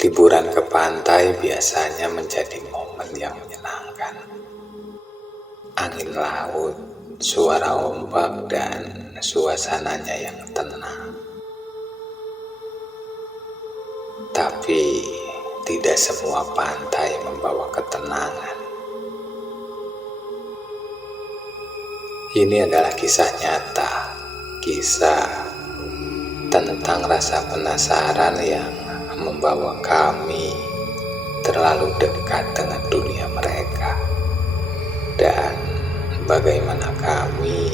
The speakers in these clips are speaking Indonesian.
Liburan ke pantai biasanya menjadi momen yang menyenangkan. Angin laut, suara ombak, dan suasananya yang tenang. Tapi tidak semua pantai membawa ketenangan. Ini adalah kisah nyata, kisah tentang rasa penasaran yang membawa kami terlalu dekat dengan dunia mereka, dan bagaimana kami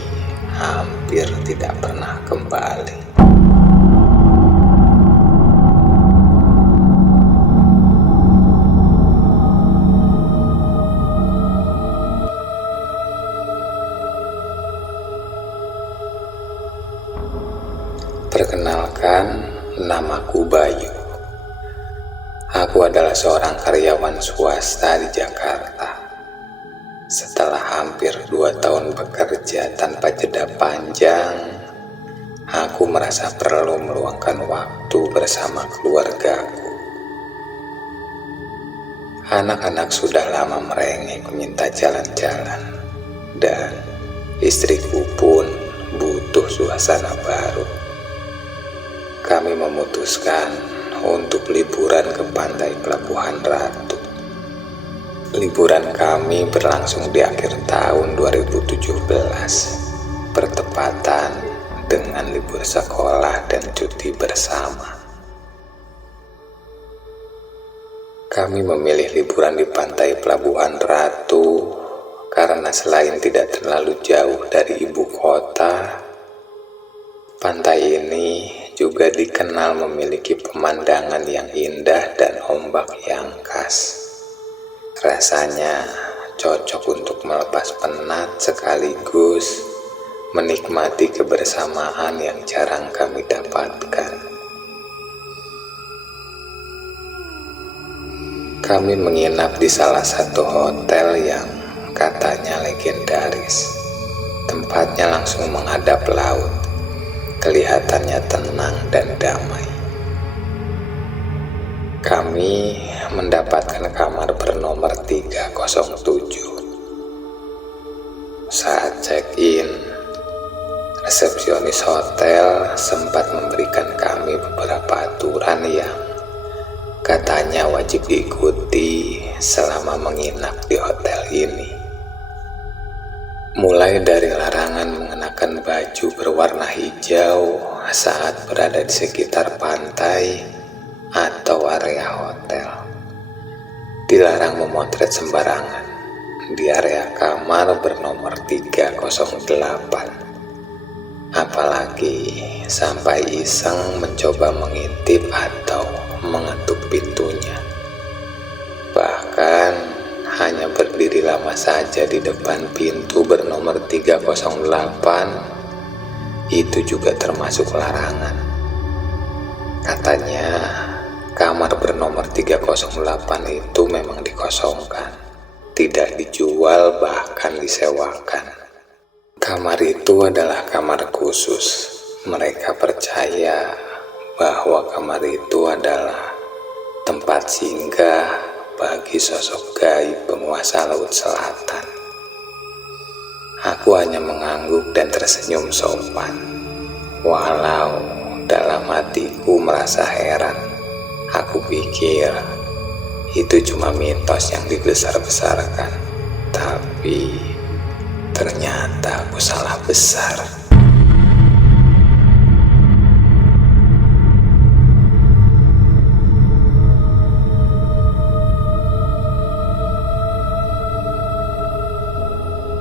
hampir tidak pernah kembali. Perkenalkan, namaku Bayu. Aku adalah seorang karyawan swasta di Jakarta. Setelah hampir 2 tahun bekerja tanpa jeda panjang, aku merasa perlu meluangkan waktu bersama keluargaku. Anak-anak sudah lama merengek minta jalan-jalan, dan istriku pun butuh suasana baru. Kami memutuskan untuk liburan ke pantai Pelabuhan Ratu. Liburan kami berlangsung di akhir tahun 2017, bertepatan dengan libur sekolah dan cuti bersama. Kami memilih liburan di pantai Pelabuhan Ratu karena selain tidak terlalu jauh dari ibu kota, pantai ini juga dikenal memiliki pemandangan yang indah dan ombak yang khas. Rasanya cocok untuk melepas penat sekaligus menikmati kebersamaan yang jarang kami dapatkan. Kami menginap di salah satu hotel yang katanya legendaris. Tempatnya langsung menghadap laut. Kelihatannya tenang dan damai. Kami mendapatkan kamar bernomor 307. Saat check-in, resepsionis hotel sempat memberikan kami beberapa aturan yang katanya wajib diikuti selama menginap di hotel ini. Mulai dari larangan mengenakan baju berwarna hijau saat berada di sekitar pantai atau area hotel. Dilarang memotret sembarangan di area kamar bernomor 308. Apalagi sampai iseng mencoba mengintip atau mengetuk pintunya. Bahkan hanya berdiri lama saja di depan pintu bernomor 308 itu juga termasuk larangan. Katanya kamar bernomor 308 itu memang dikosongkan, tidak dijual bahkan disewakan. Kamar itu adalah kamar khusus. Mereka percaya bahwa kamar itu adalah tempat singgah bagi sosok gaib penguasa Laut Selatan. Aku hanya mengangguk dan tersenyum sopan. Walau dalam hatiku merasa heran. Aku pikir itu cuma mitos yang dibesar-besarkan. Tapi ternyata aku salah besar.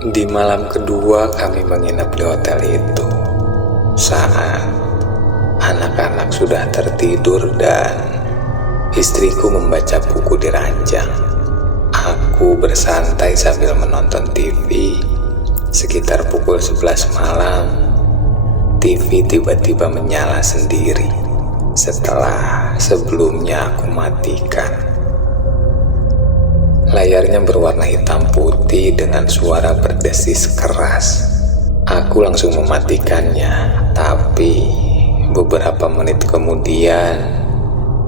Di malam kedua kami menginap di hotel itu. Saat anak-anak sudah tertidur dan istriku membaca buku di ranjang, aku bersantai sambil menonton TV. Sekitar pukul 11 malam, TV tiba-tiba menyala sendiri setelah sebelumnya aku matikan. Layarnya berwarna hitam putih dengan suara berdesis keras. Aku langsung mematikannya, tapi beberapa menit kemudian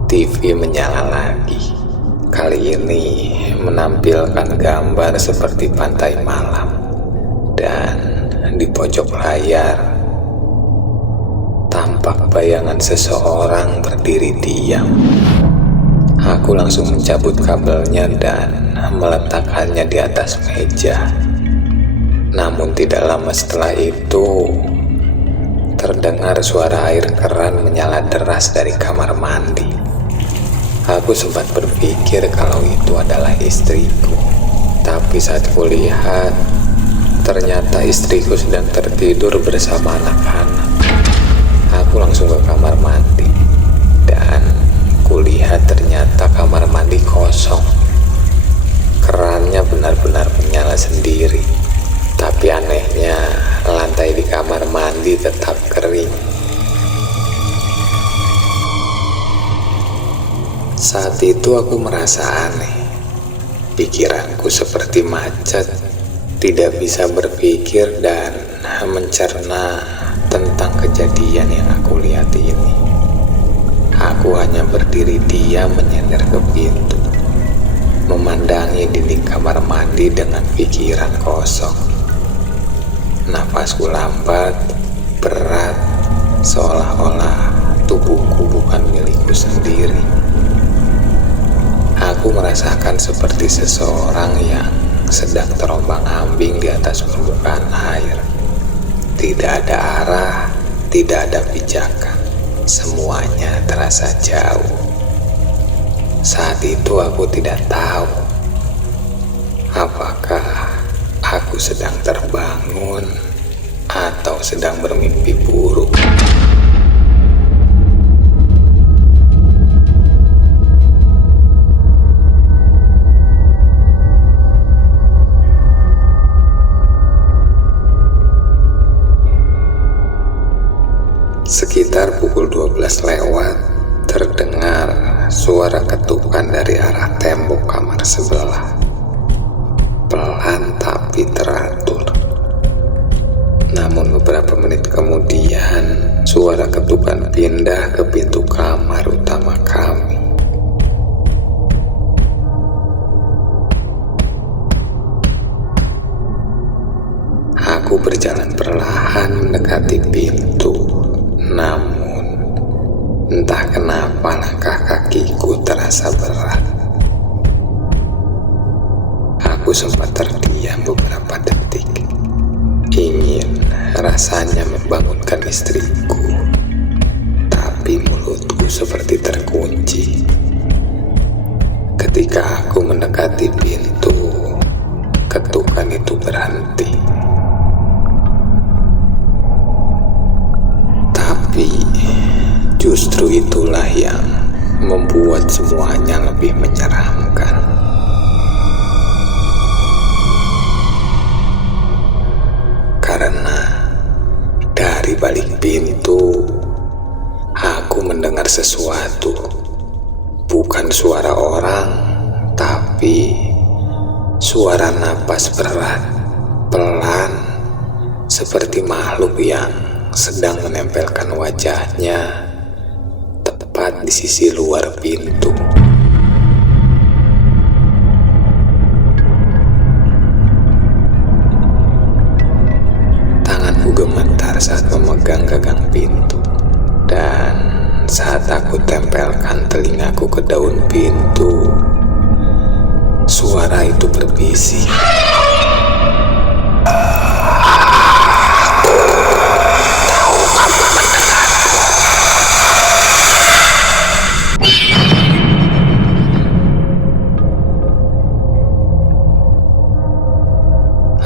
TV menyala lagi. Kali ini menampilkan gambar seperti pantai malam. Dan di pojok layar tampak bayangan seseorang berdiri diam. Aku langsung mencabut kabelnya dan meletakkannya di atas meja. Namun tidak lama setelah itu terdengar suara air keran menyala deras dari kamar mandi. Aku sempat berpikir kalau itu adalah istriku. Tapi saat kulihat, ternyata istriku sedang tertidur bersama anak-anak. Aku langsung ke kamar mandi dan kulihat ternyata kamar mandi kosong. Kerannya benar-benar menyala sendiri. Tapi anehnya, lantai di kamar mandi tetap kering. Saat itu aku merasa aneh. Pikiranku seperti macet, tidak bisa berpikir dan mencerna tentang kejadian yang aku lihat ini. Aku hanya berdiri diam menyender ke pintu, memandangi dinding kamar mandi dengan pikiran kosong. Nafasku lambat, berat, seolah-olah tubuhku bukan milikku sendiri. Aku merasakan seperti seseorang yang sedang terombang-ambing di atas permukaan air. Tidak ada arah, tidak ada pijakan. Semuanya terasa jauh. Saat itu aku tidak tahu apakah aku sedang terbangun atau sedang bermimpi buruk. Sekitar pukul 12 lewat, terdengar suara ketukan dari arah tembok kamar sebelah. Pelan tapi teratur. Namun beberapa menit kemudian, suara ketukan pindah ke pintu kamar utama kami. Aku berjalan perlahan mendekati pintu. Namun, entah kenapa langkah kakiku terasa berat. Aku sempat terdiam beberapa detik, ingin rasanya membangunkan istriku, tapi mulutku seperti terkunci. Ketika aku mendekati pintu, ketukan itu berhenti. Tapi justru itulah yang membuat semuanya lebih menyeramkan. Karena dari balik pintu, aku mendengar sesuatu. Bukan suara orang, tapi suara napas berat, pelan, seperti makhluk yang sedang menempelkan wajahnya tepat di sisi luar pintu. Tanganku gemetar saat memegang gagang pintu, dan saat aku tempelkan telingaku ke daun pintu, suara itu berbisik.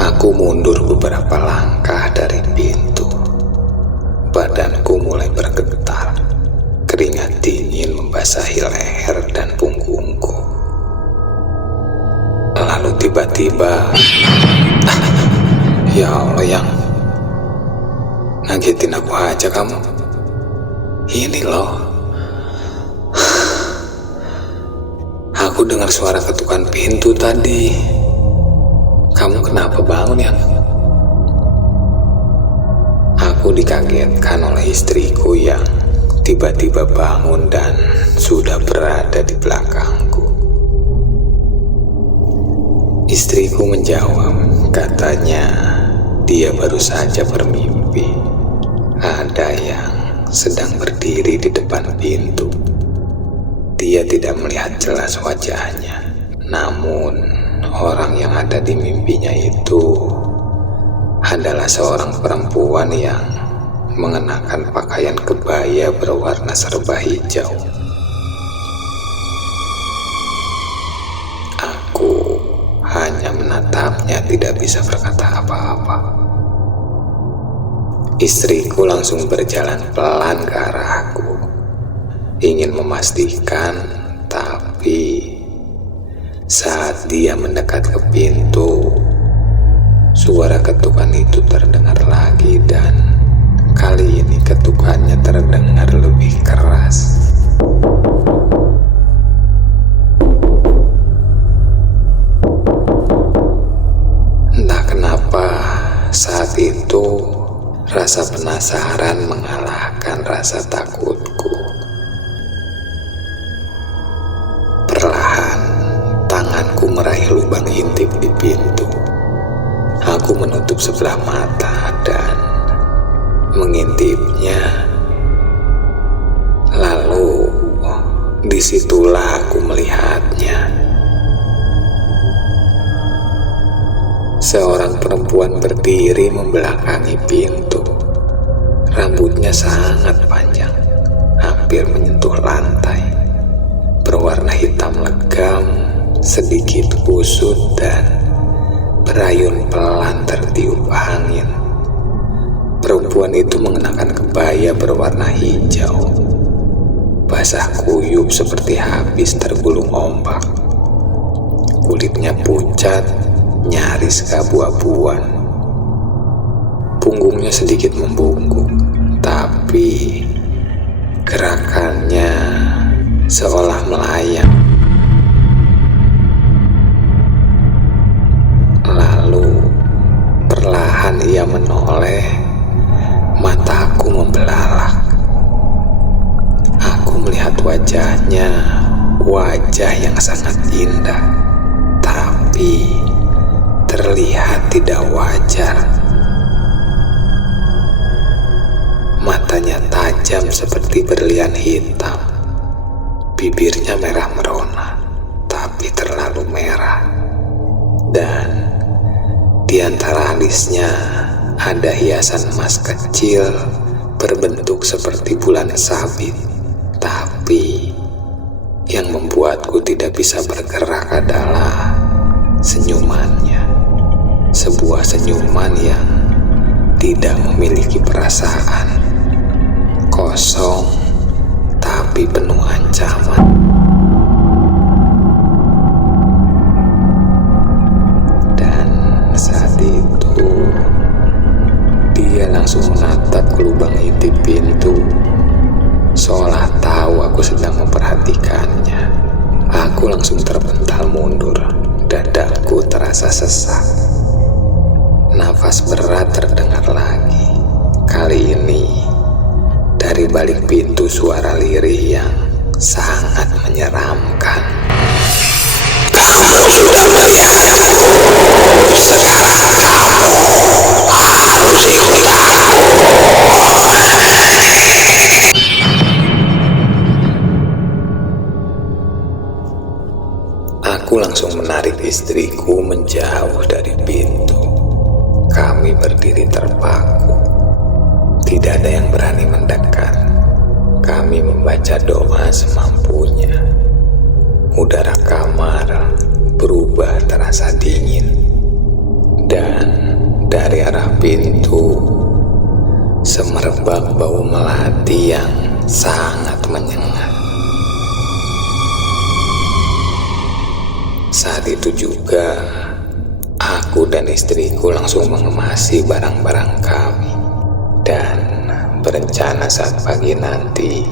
Aku mundur beberapa langkah dari pintu. Badanku mulai bergetar. Keringat dingin membasahi leher dan punggungku. Lalu tiba-tiba, ya Allah, yang ngagetin aku aja kamu. Ini loh, aku dengar suara ketukan pintu tadi. Kamu kenapa bangun ya? Aku dikagetkan oleh istriku yang tiba-tiba bangun dan sudah berada di belakangku. Istriku menjawab, katanya dia baru saja bermimpi ada yang sedang berdiri di depan pintu. Dia tidak melihat jelas wajahnya, namun orang yang ada di mimpinya itu adalah seorang perempuan yang mengenakan pakaian kebaya berwarna serba hijau. Aku hanya menatapnya, tidak bisa berkata apa-apa. Istriku langsung berjalan pelan ke arahku, ingin memastikan, tapi saat dia mendekat ke pintu, suara ketukan itu terdengar lagi, dan kali ini ketukannya terdengar lebih keras. Entah kenapa saat itu rasa penasaran mengalahkan rasa takutku. Perlahan tanganku meraih lubang intip di pintu. Aku menutup sebelah mata dan mengintipnya. Lalu disitulah aku melihatnya. Seorang perempuan berdiri membelakangi pintu. Rambutnya sangat panjang, hampir menyentuh lantai. Berwarna hitam legam, sedikit kusut dan berayun pelan tertiup angin. Perempuan itu mengenakan kebaya berwarna hijau, basah kuyup seperti habis tergulung ombak. Kulitnya pucat, nyaris keabu-abuan. Punggungnya sedikit membungkuk, tapi gerakannya seolah melayang. Lalu perlahan ia menoleh, mataku membelalak. Aku melihat wajahnya, wajah yang sangat indah, tapi terlihat tidak wajar. Matanya tajam seperti berlian hitam. Bibirnya merah merona, tapi terlalu merah. Dan di antara alisnya ada hiasan emas kecil berbentuk seperti bulan sabit. Tapi yang membuatku tidak bisa bergerak adalah senyumannya. Sebuah senyuman yang tidak memiliki perasaan, kosong tapi penuh ancaman. Dan saat itu dia langsung menatap ke lubang intip pintu, seolah tahu aku sedang memperhatikannya. Aku langsung terpental mundur, dadaku terasa sesak. Nafas berat terdengar lagi. Kali ini dari balik pintu suara lirih yang sangat menyeramkan. Kamu sudah melihatku, sekarang kamu harus ikut aku. Aku langsung menarik istriku menjauh dari pintu. Kami berdiri terpaku. Tidak ada yang berani mendekat. Kami membaca doa semampunya. Udara kamar berubah terasa dingin. Dan dari arah pintu, semerbak bau melati yang sangat menyengat. Saat itu juga aku dan istriku langsung mengemasi barang-barang kami dan berencana saat pagi nanti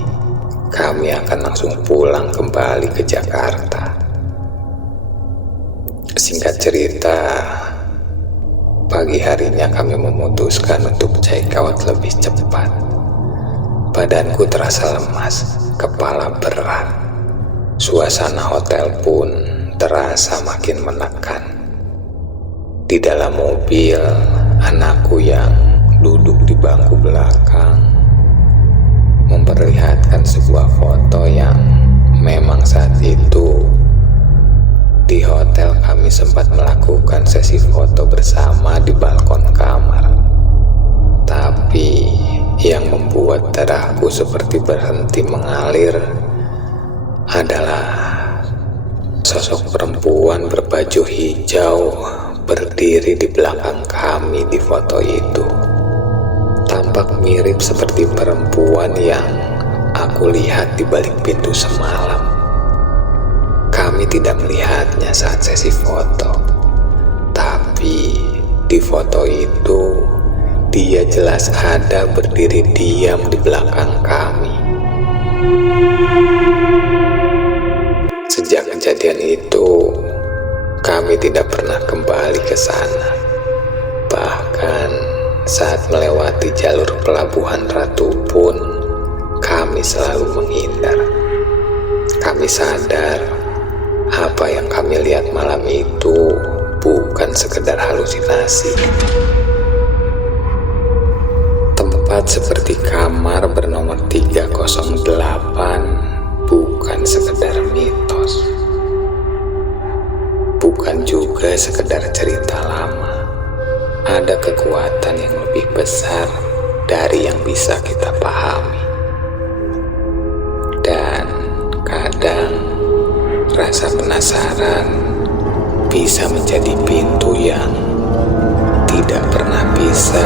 kami akan langsung pulang kembali ke Jakarta. Singkat cerita, pagi harinya kami memutuskan untuk check out lebih cepat. Badanku terasa lemas, kepala berat. Suasana hotel pun terasa makin menekan. Di dalam mobil, anakku yang duduk di bangku belakang memperlihatkan sebuah foto yang memang saat itu di hotel kami sempat melakukan sesi foto bersama di balkon kamar. Tapi yang membuat darahku seperti berhenti mengalir adalah sosok perempuan berbaju hijau berdiri di belakang kami di foto itu. Tampak mirip seperti perempuan yang aku lihat di balik pintu semalam. Kami tidak melihatnya saat sesi foto, tapi di foto itu dia jelas ada berdiri diam di belakang kami. Sejak kejadian itu, kami tidak pernah kembali ke sana. Bahkan saat melewati jalur Pelabuhan Ratu pun, kami selalu menghindar. Kami sadar apa yang kami lihat malam itu bukan sekedar halusinasi. Tempat seperti kamar bernomor 308 bukan sekedar mitos. Bukan juga sekedar cerita lama. Ada kekuatan yang lebih besar dari yang bisa kita pahami. Dan kadang rasa penasaran bisa menjadi pintu yang tidak pernah bisa